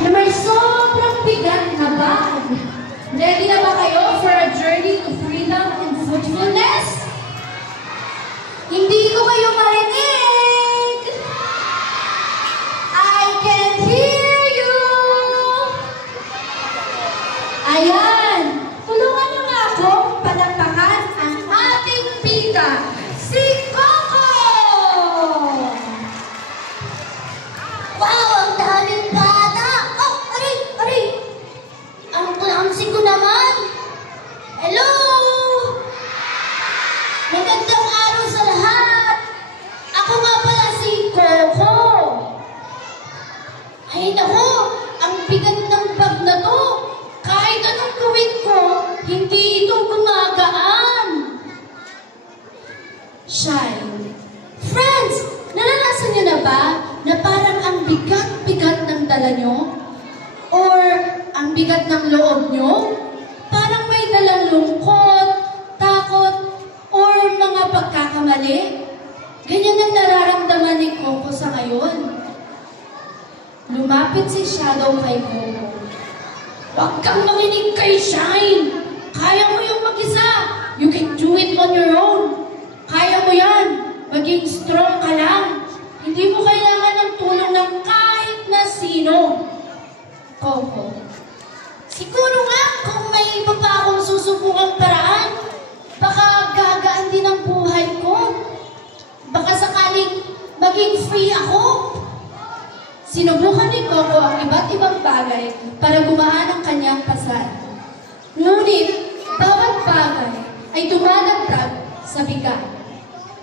na may sobrang bigat na bag. Ready na ba kayo for a journey to freedom and fruitfulness? Hindi ko kayo marinig! I can hear you! Ayan! Tulungan niyo nga akong palakpakan ang ating pika, si Coco! Wow! Ang daming bata! Oh! Aray! Aray! Ang clumsy ko naman! Hello! Magandang araw sa lahat! Ako nga pala si Coco! Ay naku! Ang bigat ng bag na to! Kahit anong gawin ko, hindi ito gumagaan! Shine. Friends, naranasan niyo na ba na parang ang bigat-bigat ng dala niyo? Or ang bigat ng loob niyo? Parang may dalang lungkot, takot, or mga pagkakamali? Ganyan ang nararamdaman ni Coco sa ngayon. Lumapit si Shadow kay Coco. Huwag kang makinig kay Shine! Kaya mo yung mag-isa! You can do it on your own! Kaya mo yan! Maging strong ka lang! Hindi mo kailangan ng tulong ng kahit na sino! Coco. Siguro nga kung may iba pa akong susubukang paraan, baka gagaan din ang buhay ko. Baka sakaling maging free ako. Sinubukan ni Coco ang iba't ibang bagay para gumaan ang kanyang pasal. Ngunit, bawat bagay ay dumadagdag sa bigat.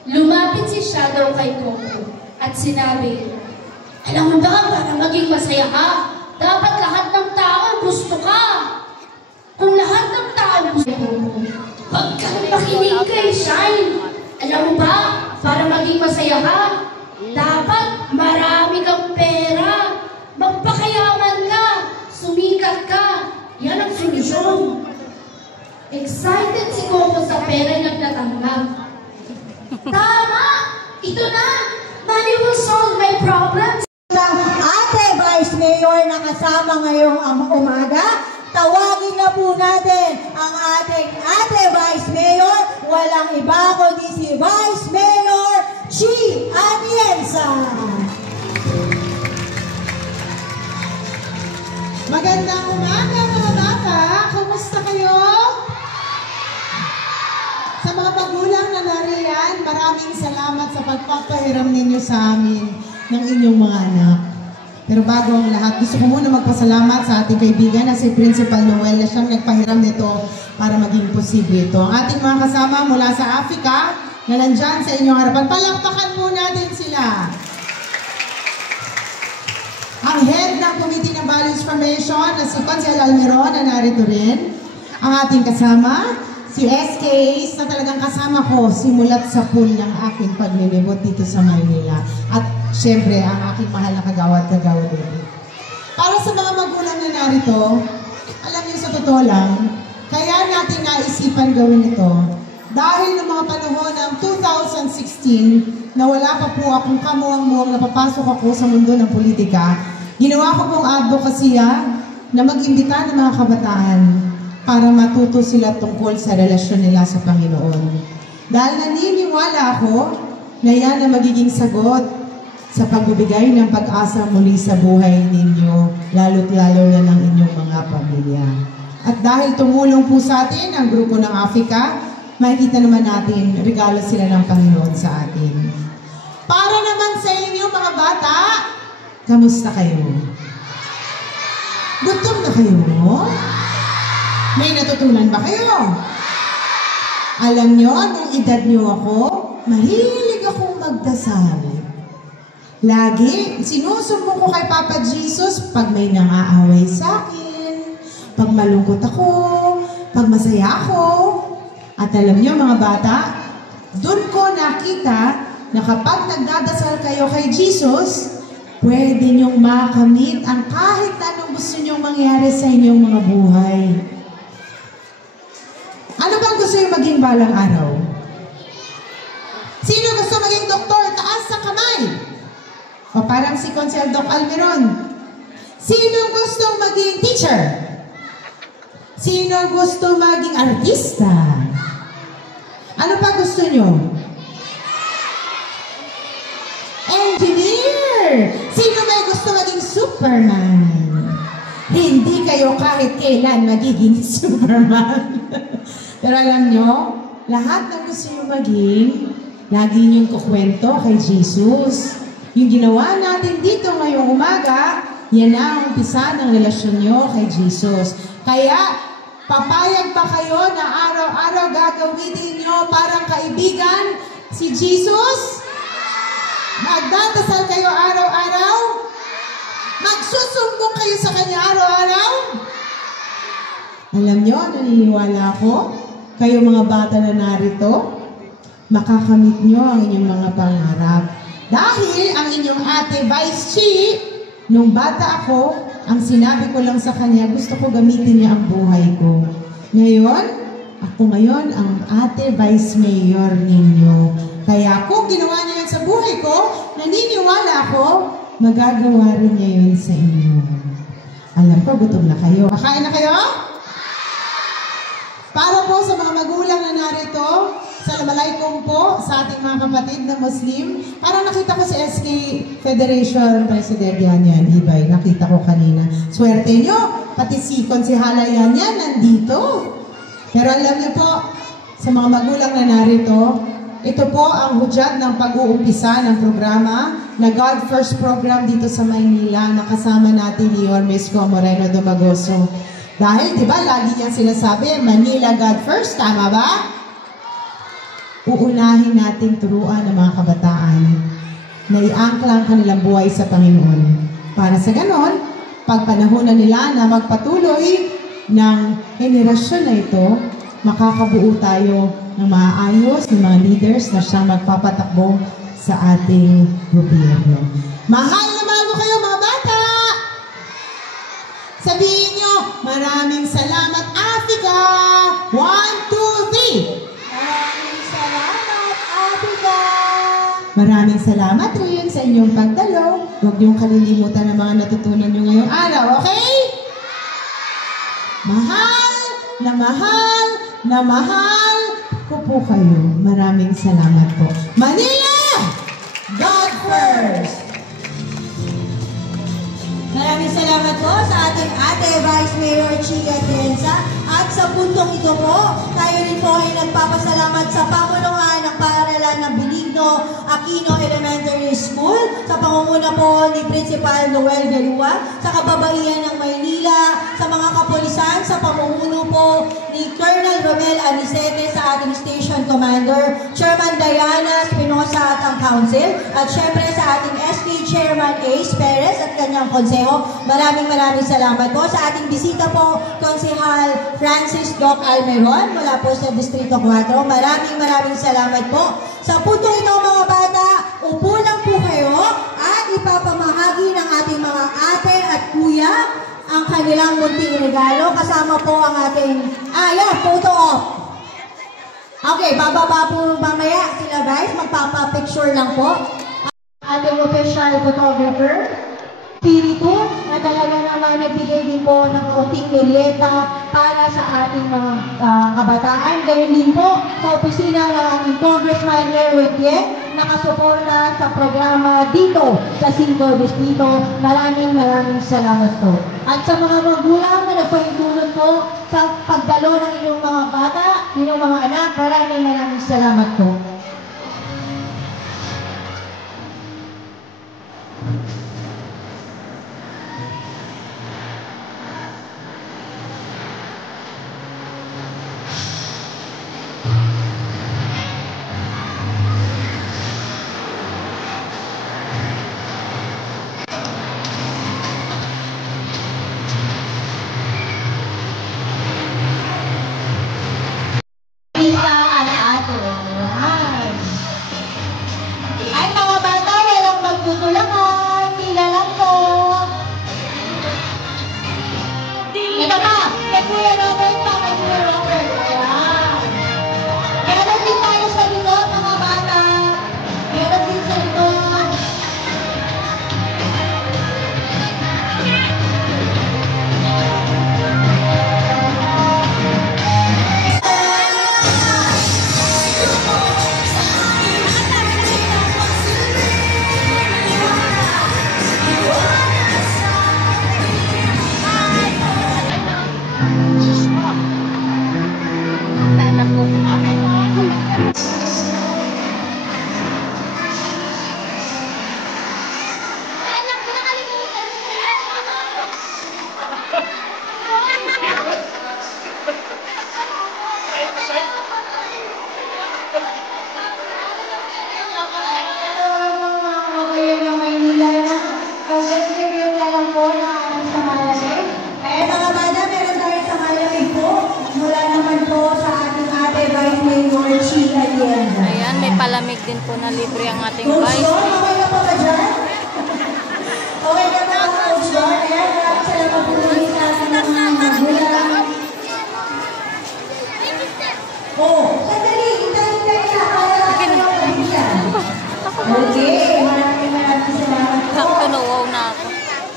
Lumapit si Shadow kay Coco at sinabi, "Alam mo ba, para maging masaya ka, dapat lahat ng tao gusto ka. Kung lahat ng tao gusto ko, huwag kang makinig kay Shine. Alam mo ba, para maging masaya ka, dapat marami kang pera. Magpakayaman ka, sumikat ka. Yan ang solusyon." Excited si Coco sa pera na nagtatanggap. Tama! Ito na! Money will solve my problems. Ate Vice Mayor na kasama ngayong umaga, tawagin na po natin ang ating Ate Vice Mayor, walang iba kundi si Vice Mayor Chi Atienza. Magandang umaga mga bata! Kumusta kayo? Sa mga magulang na nariyan, maraming salamat sa pagpapahiram ninyo sa amin ng inyong mga anak. Pero bago ang lahat, gusto ko muna magpasalamat sa ating kaibigan na si Principal Noel na siyang nagpahiram nito para maging posible ito. Ang ating mga kasama mula sa Africa na nandyan sa inyong harapan, palakpakan po natin sila. Ang head ng Committee ng Values Formation na si Consel Almiron na narito rin. Ang ating kasama, si SK na talagang kasama ko simulat sa pool ng aking paglilibot dito sa Maynila. At syempre, ang aking mahal na kagawad din. Para sa mga magulang na narito, alam niyo sa totoo lang, kaya natin naisipan gawin ito. Dahil noong mga panahon ng 2016, na wala pa po akong kamuang-muang napapasok ako sa mundo ng politika, ginawa ko pong advokasya na mag-imbita ng mga kabataan para matuto sila tungkol sa relasyon nila sa Panginoon. Dahil naniniwala ako na yan ang magiging sagot sa pagbibigay ng pag-asa muli sa buhay ninyo, lalo't lalo na ng inyong mga pamilya. At dahil tumulong po sa atin ang grupo ng Africa, makikita naman natin, regalo sila ng Panginoon sa atin. Para naman sa inyo mga bata, kamusta kayo? Gutom na kayo? May natutunan ba kayo? Alam nyo, nung edad nyo ako, mahilig akong magdasal. Lagi, sinusumbong ko kay Papa Jesus pag may nangaaway sa akin, pag malungkot ako, pag masaya ako. At alam nyo mga bata, doon ko nakita na kapag nagdadasal kayo kay Jesus, pwede nyong makamit ang kahit anong gusto nyong mangyari sa inyong mga buhay. Ano bang gusto yung maging balang araw? Sino gusto maging doktor? Taas sa kamay. O parang si Consel Doc Almiron. Sino gustong maging teacher? Sino gusto maging artista? Ano pa gusto nyo? Engineer! Sino may gusto maging Superman? Hindi kayo kahit kailan magiging Superman. Pero alam nyo, lahat ng gusto nyo maging, lagi niyong kukwento kay Jesus. Yung ginawa natin dito ngayong umaga, yan ang umpisa ng relasyon nyo kay Jesus. Kaya, papayag ba kayo na araw-araw gagawin nyo parang kaibigan si Jesus? Magdadasal kayo araw-araw? Magsusumbong kayo sa Kanya araw-araw? Alam nyo, naniniwala ako, kayo mga bata na narito, makakamit nyo ang inyong mga pangarap. Dahil ang inyong ate Vice Chi, nung bata ako, ang sinabi ko lang sa kanya, gusto ko gamitin niya ang buhay ko. Ngayon, ako ngayon ang ate Vice Mayor ninyo. Kaya kung ginawa niya yan sa buhay ko, naniniwala ako, magagawa rin niya yun sa inyo. Alam ko, gutom na kayo. Kakain na kayo? Para po sa mga magulang na narito, Assalamualaikum po sa ating mga kapatid na Muslim. Parang nakita ko si SK Federation President yan, Ibay. Nakita ko kanina. Swerte nyo, pati si Konsehala yan nandito. Pero alam niyo po, sa mga magulang na narito, ito po ang hudyat ng pag-uumpisa ng programa na God First program dito sa Maynila na kasama natin ni Misko Moreno Dumagoso. Dahil, di ba, lagi niyang sinasabi, Manila God First, tama ba? Uunahin natin turuan ng mga kabataan na iangkla ang kanilang buhay sa Panginoon. Para sa ganon, pagpanahonan nila na magpatuloy ng henerasyon na ito, makakabuo tayo ng maayos ng mga leaders na siyang magpapatakbo sa ating gobyerno. Mahal na mahal ko kayo mga bata! Sabihin nyo, maraming salamat Africa! 1, 2, 3! Maraming salamat, Africa! Maraming salamat rin sa inyong pagdalo. Huwag niyong kalilimutan ang mga natutunan niyo ngayong araw, okay? Mahal na mahal na mahal ko po kayo. Maraming salamat po. Manila! God first! Maraming salamat po sa ating ate Vice Mayor Chia Tenza. At sa puntong ito po, tayo rin po ay nagpapasalamat sa pamunuan ng paaralan ng Benigno Aquino Elementary School, sa pangunguna po ni Principal Noel Galua, sa kababaihan ng Maynila, sa mga kapulisan, sa pamumuno po ni Colonel Romel Anicete sa ating Station Commander, Chairman Diana Espinosa at ang Council, at syempre sa ating SK Chairman Ace Perez at kanyang konseho. Maraming salamat po sa ating bisita po, Konsehal Francis Doc Almeron mula po sa Distrito 4. Maraming salamat po. Sa punto ito mga bata, upo lang po kayo at ipapamahagi ng ating mga ate at kuya ang kanilang munting regalo. Kasama po ang ating, photo op. Okay, bababa po mamaya sila guys, magpapapicture lang po. Ating official photographer, Spiritu, na talaga naman nagbigay din po ng kunting merienda para sa ating mga kabataan. Gayun din po sa opisina ng ating Congressman Erwin nakasuporta sa programa dito sa 5 Distrito. Maraming salamat po. At sa mga magulang na nagpahintulot po sa pagdalo ng inyong mga bata, inyong mga anak, maraming salamat po. palamig din po na libre ang ating Coach vice. Don, okay na po ba dyan? Okay na ba, Coach Don? Ayan, maraming salamat po ulit sa ating mga magulang. Oh, sandali, hintay-hintay na. Para kayo kaibigan. Okay, maraming salamat po. Sakto na, wow na ako.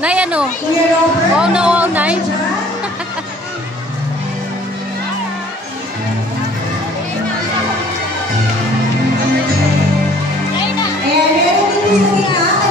Nay, ano? Kuya Robert. Wow na, wow, Nay. Ayan, meron din po sa gitna.